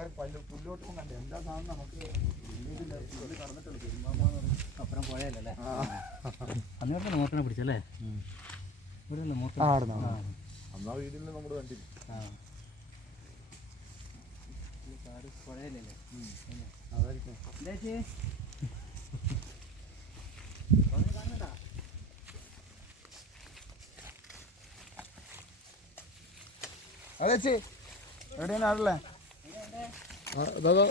പുല്ലോട്ട് കണ്ടേ. എന്താ സാധനം നമുക്ക്? വില്ലേജിൽ പുല്ല് കടന്നിട്ടുള്ളൂ പെരുമ്പാമ്പ് എന്ന് പറയും. അപ്പുറം പുഴയല്ലേ ആ. അന്ന് ഇവിടെ മൂർക്കനെ പിടിച്ചല്ലേ ഇവിടെ മോട്ടർ അന്നാ വീട്ടിൽ നമ്മൾ കണ്ടില്ല ഈ കാട് പുഴയല്ലേ അതായിരിക്കും. എന്താ ചേച്ചി? അതെ ചേച്ചി. എവിടെയാണ് ആളല്ലേ അതാ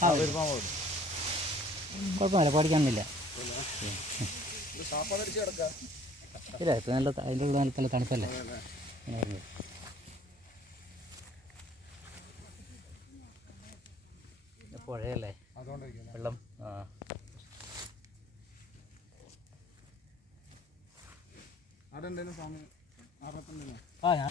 ആ കുഴപ്പമില്ല കിടക്കാം. ഇല്ല ഇപ്പം നല്ല അതിന്റെ ഉള്ളിൽ നല്ല തണുപ്പല്ലേ? പുഴയല്ലേ? വെള്ളം. ആ. അവിടെ ഉണ്ടായിരുന്നു സ്വാമി ആറത്തുണ്ടെന്ന് ആ ഞാൻ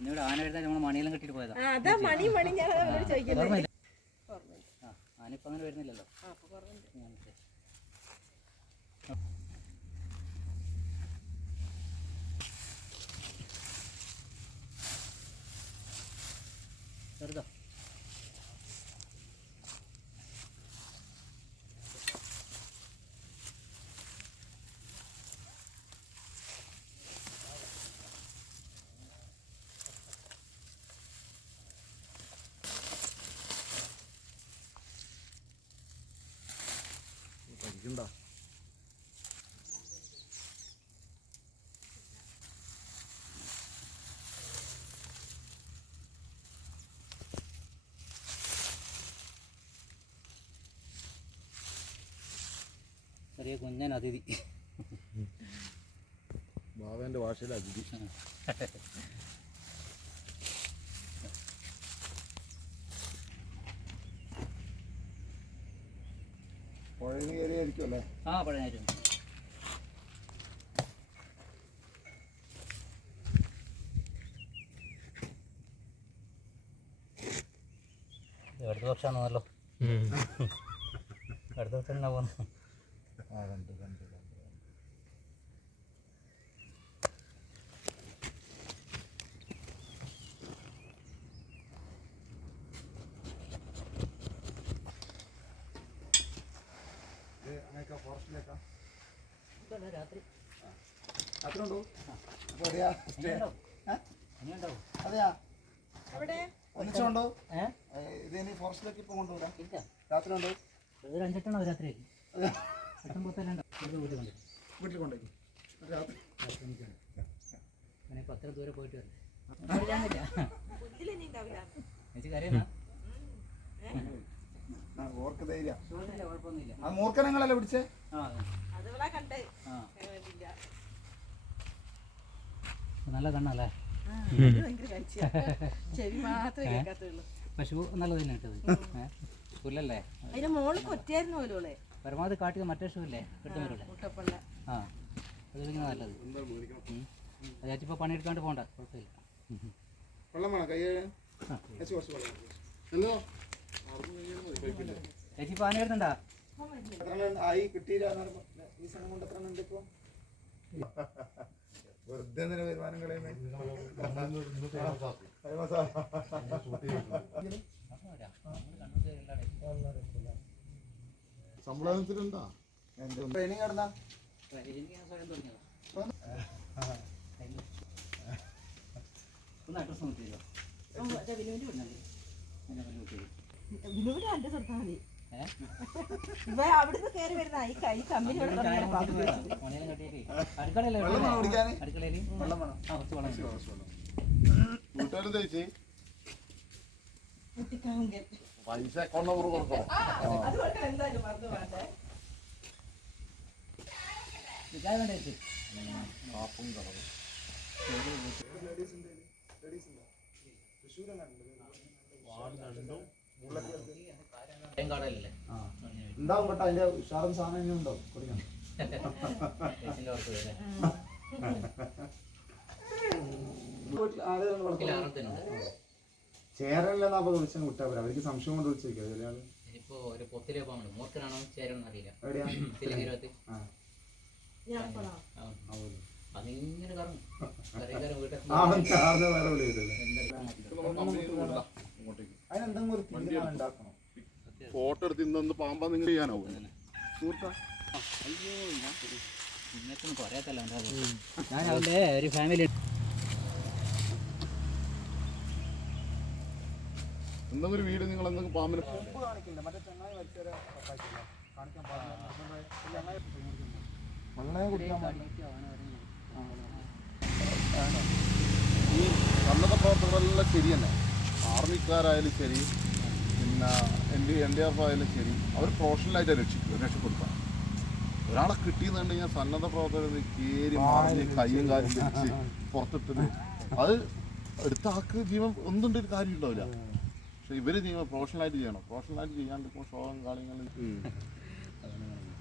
ഇന്നിവിടെ ആന വരുന്ന നമ്മൾ മണിയെല്ലാം കെട്ടിട്ട് പോയതാ. അതാ മണി മണി ഞാൻ അവരോട് ചോദിക്കുന്നത്. ഓർമ്മയില്ല? ആ ആനിപ്പോ അങ്ങനെ വരുന്നില്ലല്ലോ. കഴിക്കണ്ട ചെറിയ കുഞ്ഞൻ അതിഥി. ബാബേന്റെ ഭാഷയിൽ അതിഥി. അല്ലേ ആ അടുത്ത വർഷമാണല്ലോ അടുത്ത വർഷം എന്നാ പോകുന്നത് ആ കണ്ടു കണ്ടു. അത്ര ഉണ്ടോ അപ്പൊ അതെയാ? അതെയാ? ഒന്നിച്ചുണ്ടോ? ഇത് ഇനി ഫോറസ്റ്റിലേക്ക് ഇപ്പൊ ഇല്ല. രാത്രി? ഉണ്ടോ ഒരു അഞ്ചെട്ടെണ്ണോ രാത്രി വീട്ടിൽ കൊണ്ടുപോയി. രാത്രി. അത്ര ദൂരെ പോയിട്ട് വരണ്ടേ ഉണ്ടാവില്ല. എനിക്ക് കരയുന്ന? ആ, ഓർക്ക് ധൈര്യ ആ മൂർഖനങ്ങളല്ലേ പിടിച്ചേ? ആ അതെ. അതുപോലെ കണ്ട്. ആ. വേണ്ടില്ല നല്ല കണ്ണല്ലേ? പശു നല്ലത് തന്നെ ഇട്ടത്. പുല്ലല്ലേ? അതിന്റെ മോൾ കൊറ്റായിരുന്നു പോലും പരമാവധി കാട്ടിൽ മറ്റേ ഷൂ ഇല്ലേ കിട്ടും വരില്ലേ മുട്ടപ്പള്ള. ആ. അത് നല്ലത്. ചേച്ചിപ്പോ അത് പണിയെടുക്കാണ്ട് പോണ്ട. കുഴപ്പമില്ല. വെള്ളം വേണം? കൈ. കുറച്ച് വെള്ളം ഹലോ ചേച്ചി എടുക്കണ്ടാ എത്ര ആയി? കിട്ടിയില്ല ഈ സമയം കൊണ്ട് എത്ര ഉണ്ട് ഇപ്പൊ? വെറുതെ എന്തിനാ വരുമാനം കളയുന്നേ? സംബളത്തിലുണ്ടാ ട്രെയിനിങ് ഒന്ന് അഡ്രസ് നോക്കി തരുമോ വിനുവിന്റെ വിടണല്ലേ എന്റെ പല്ല് കുത്തി വിനോട് കണ്ടു കൊടുത്താൽ മതി. ഏ ഇവ അവിടുന്ന് കയറി വരുന്ന ഈ കൈ കുട്ടിക്കാവുങ്കൽ പൈസ കൊണ്ടൂറ് കൊടുക്കണം എന്തായാലും മറന്നു വേണ്ടേ ഇത് ചായ വേണ്ട ചേച്ചി കാപ്പും ഉണ്ടാവും കേട്ടോ അതിന്റെ ഉഷാറും സാധനം ഇനി ഉണ്ടാവും. കുടിക്കണം. വിളിച്ചാൽ വിട്ടാ പോരാ. അവർക്ക് സംശയം കൊണ്ട് വിളിച്ചിരിക്കുക ചിലയാൾ ഒരു പൊത്തിലേ പോകാൻ മൂർക്കനാണോ അറിയില്ല. അതിങ്ങനെ കറങ്ങും. അതിനെന്തെങ്കിലും ഒരു തീരുമാനം ഉണ്ടാക്കണം? ഫോട്ടോ എടുത്ത് ഇന്നൊന്ന് പാമ്പാ നിങ്ങൾ ചെയ്യാനാവും ഞാൻ അവന്റെ ഒരു ഫാമിലി എന്തെങ്കിലും വീട് നിങ്ങൾ എന്തെങ്കിലും പാമ്പിന് ഈ സന്നദ്ധ പ്രവർത്തകരെല്ലാം ശരി തന്നെ. ആർമിക്കാരായാലും ശരി. പിന്നെ N D N D F ആയാലും ശരി അവർ പ്രൊഫഷണലായിട്ട് രക്ഷിക്കും രക്ഷപ്പെടുത്താം ഒരാളെ കിട്ടിയെന്ന് ഞാൻ സന്നദ്ധ പ്രവർത്തകർ കയറി മാറി കയ്യും കാലും തിരിച്ച് പുറത്തിട്ടത് അത് എടുത്ത ആൾക്ക് ജീവൻ ഒന്നും ഒരു കാര്യം ഉണ്ടാവില്ല. പക്ഷെ ഇവർ ചെയ്യുമ്പോൾ പ്രൊഫഷണലായിട്ട് ചെയ്യണം. പ്രൊഫഷണലായിട്ട് ചെയ്യാണ്ട് ഇപ്പോൾ ഷോകം കാര്യങ്ങൾ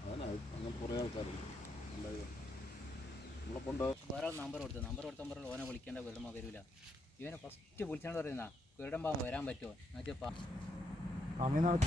അങ്ങനെ കുറേ ആൾക്കാരുണ്ട്. നമ്മളെ കൊണ്ട് വേറെ നമ്പർ കൊടുത്തു. നമ്പർ കൊടുത്തപ്പോൾ ഓനെ വിളിക്കേണ്ട വെള്ളം വരില്ല ഇവനെ ഫസ്റ്റ് വിളിച്ചാണ്ട് പറയുന്ന കുരുടമ്പാമ്പ് വരാൻ പറ്റുമോ? എന്നുവെച്ചാൽ 旁边那个